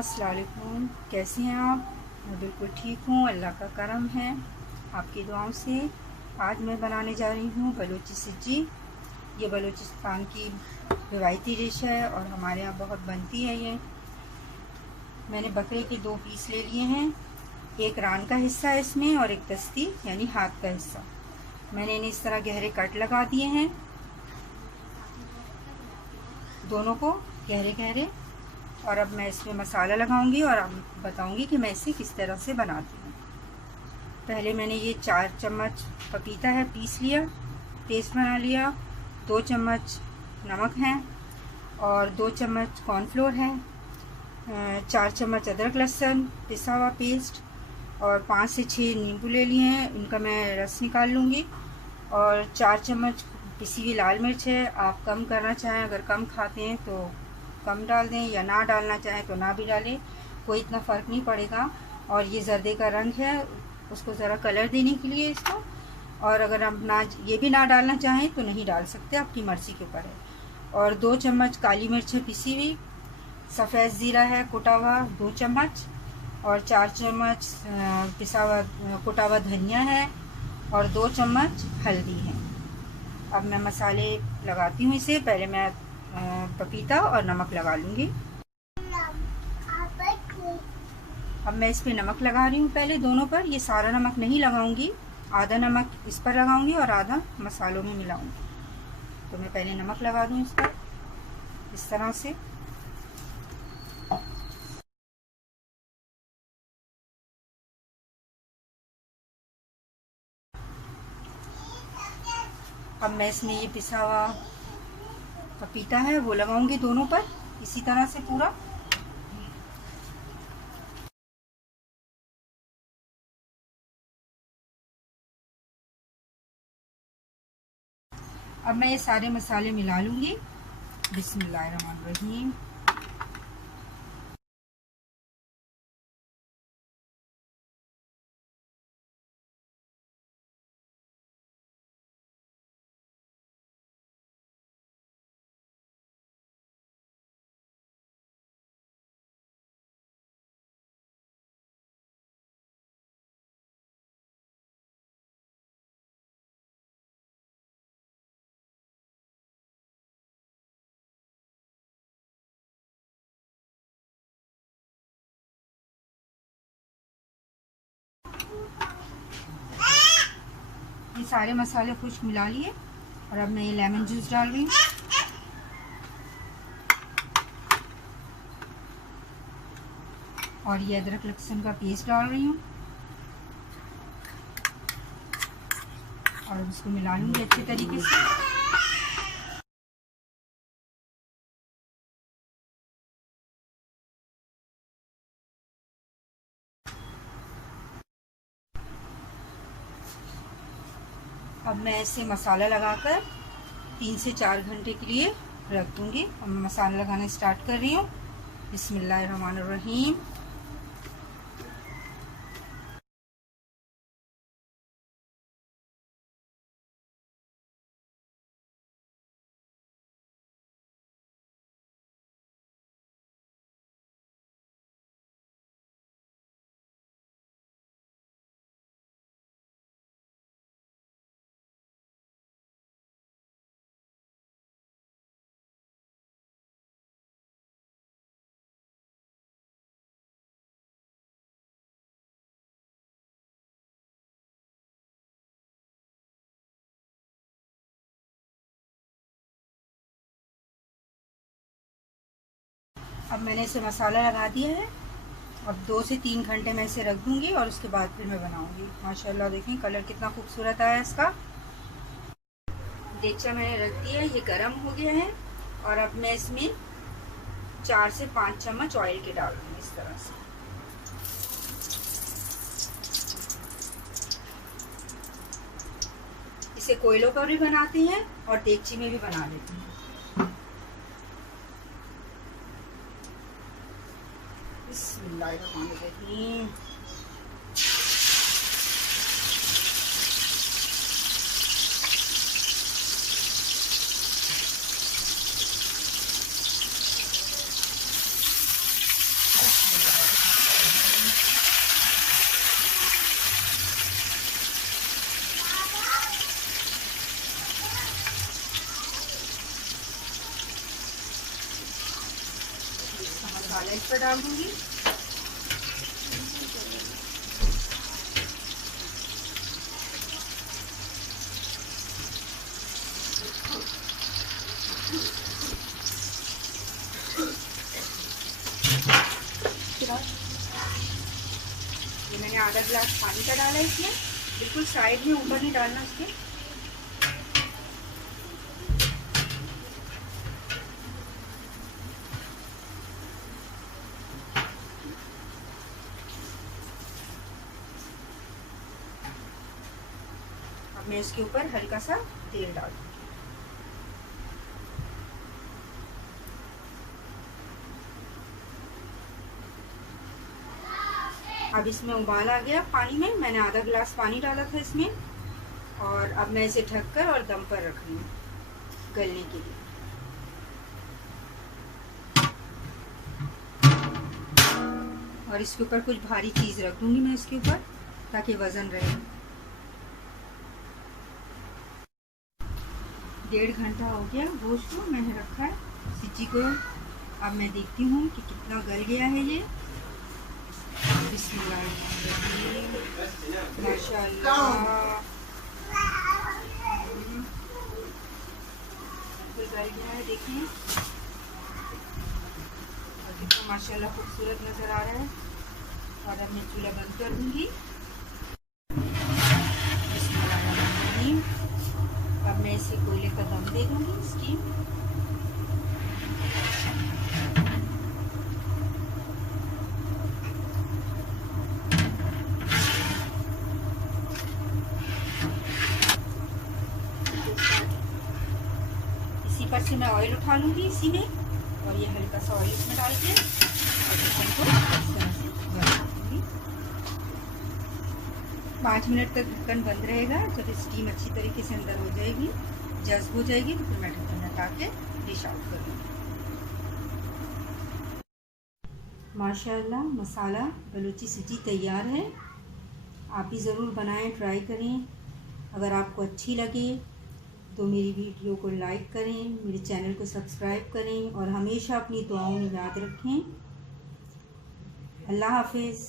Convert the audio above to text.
अस्सलाम वालेकुम, कैसे हैं आप? मैं बिल्कुल ठीक हूँ, अल्लाह का करम है, आपकी दुआओं से। आज मैं बनाने जा रही हूँ बलूची सब्जी। ये बलूचिस्तान की रिवायती डिश है और हमारे यहाँ बहुत बनती है ये। मैंने बकरे के 2 पीस ले लिए हैं, एक रान का हिस्सा है इसमें और एक दस्ती यानी हाथ का हिस्सा। मैंने इन्हें इस तरह गहरे कट लगा दिए हैं, दोनों को गहरे गहरे। और अब मैं इसमें मसाला लगाऊंगी और अब बताऊंगी कि मैं इसे किस तरह से बनाती हूँ। पहले मैंने ये 4 चम्मच पपीता है पीस लिया, पेस्ट बना लिया। 2 चम्मच नमक है और 2 चम्मच कॉर्नफ्लोर है। 4 चम्मच अदरक लहसुन पिसा हुआ पेस्ट और 5 से 6 नींबू ले लिए हैं, इनका मैं रस निकाल लूँगी। और 4 चम्मच पिसी हुई लाल मिर्च है। आप कम करना चाहें, अगर कम खाते हैं तो कम डाल दें या ना डालना चाहें तो ना भी डालें, कोई इतना फ़र्क नहीं पड़ेगा। और ये जर्दे का रंग है, उसको ज़रा कलर देने के लिए इसको। और अगर आप ना ये भी ना डालना चाहें तो नहीं डाल सकते, आपकी मर्ज़ी के ऊपर है। और 2 चम्मच काली मिर्च है पिसी हुई। सफ़ेद ज़ीरा है कुटा हुआ 2 चम्मच और 4 चम्मच पिसा हुआ कुटा हुआ धनिया है और 2 चम्मच हल्दी है। अब मैं मसाले लगाती हूँ इसे। पहले मैं पपीता और नमक लगा लूँगी। अब मैं इस पर नमक लगा रही हूँ पहले दोनों पर। ये सारा नमक नहीं लगाऊंगी, आधा नमक इस पर लगाऊंगी और आधा मसालों में मिलाऊंगी। तो मैं पहले नमक लगा दूँ इस पर इस तरह से। अब मैं इसमें ये पिसा हुआ पपीता है वो लगाऊंगी दोनों पर इसी तरह से पूरा। अब मैं ये सारे मसाले मिला लूँगी। बिस्मिल्लाहिर्रहमानिर्रहीम। ये सारे मसाले खुश्क मिला लिए और अब मैं ये लेमन जूस डाल रही हूँ और ये अदरक लहसुन का पेस्ट डाल रही हूँ और उसको मिला लूँगी अच्छे तरीके से। अब मैं इसे मसाला लगाकर 3 से 4 घंटे के लिए रख दूँगी। अब मैं मसाला लगाना स्टार्ट कर रही हूँ। बिस्मिल्लाहिर्रहमानिर्रहीम। अब मैंने इसे मसाला लगा दिया है। अब 2 से 3 घंटे मैं इसे रख दूँगी और उसके बाद फिर मैं बनाऊँगी। माशाल्लाह देखें कलर कितना खूबसूरत आया इसका। देगचा मैंने रख दिया है, ये गर्म हो गया है और अब मैं इसमें 4 से 5 चम्मच ऑयल के डाल दूँगी इस तरह से। इसे कोयलों पर भी बनाते हैं और देगची में भी बना लेते हैं। बिस्मिल्लाहिर्रहमानिर्रहीम। मसाला इस पर डाल दूँगी। ये मैंने आधा गिलास पानी का डाला है इसमें, बिल्कुल साइड में, ऊपर नहीं डालना इसके। अब मैं इसके ऊपर हल्का सा तेल डाल दूँगी। अब इसमें उबाल आ गया पानी में, मैंने आधा गिलास पानी डाला था इसमें, और अब मैं इसे ढककर और दम पर रख रही हूँ गलने के लिए। और इसके ऊपर कुछ भारी चीज़ रख दूँगी मैं इसके ऊपर, ताकि वज़न रहे। 1.5 घंटा हो गया गोश्त को मैंने रखा है सिची को। अब मैं देखती हूँ कि कितना गल गया है ये। बिस्मिल्लाह, माशाअल्लाह, बिल्कुल गल गया है, देखिए। और कितना माशाअल्लाह खूबसूरत नज़र आ रहा है। और अब मैं चूल्हा बंद कर दूँगी। बिस्मिल्लाह। अब मैं इसे कोयले का दम दे दूँगी, स्टीम। इसी पर से मैं ऑयल उठा लूँगी इसी में, और ये हल्का सा ऑयल इसमें डाल के और चिकन को इस तरह से बना दूँगी। 5 मिनट तक ढक्कन बंद रहेगा। जब स्टीम अच्छी तरीके से अंदर हो जाएगी, जज़्ब हो जाएगी, तो फिर मैं ढक्कन हटा के डिश आउट कर दूँगी। माशाअल्लाह मसाला बलूची सिटी तैयार है। आप भी ज़रूर बनाएं, ट्राई करें। अगर आपको अच्छी लगे तो मेरी वीडियो को लाइक करें, मेरे चैनल को सब्सक्राइब करें और हमेशा अपनी दुआओं में याद रखें। अल्लाह हाफिज़।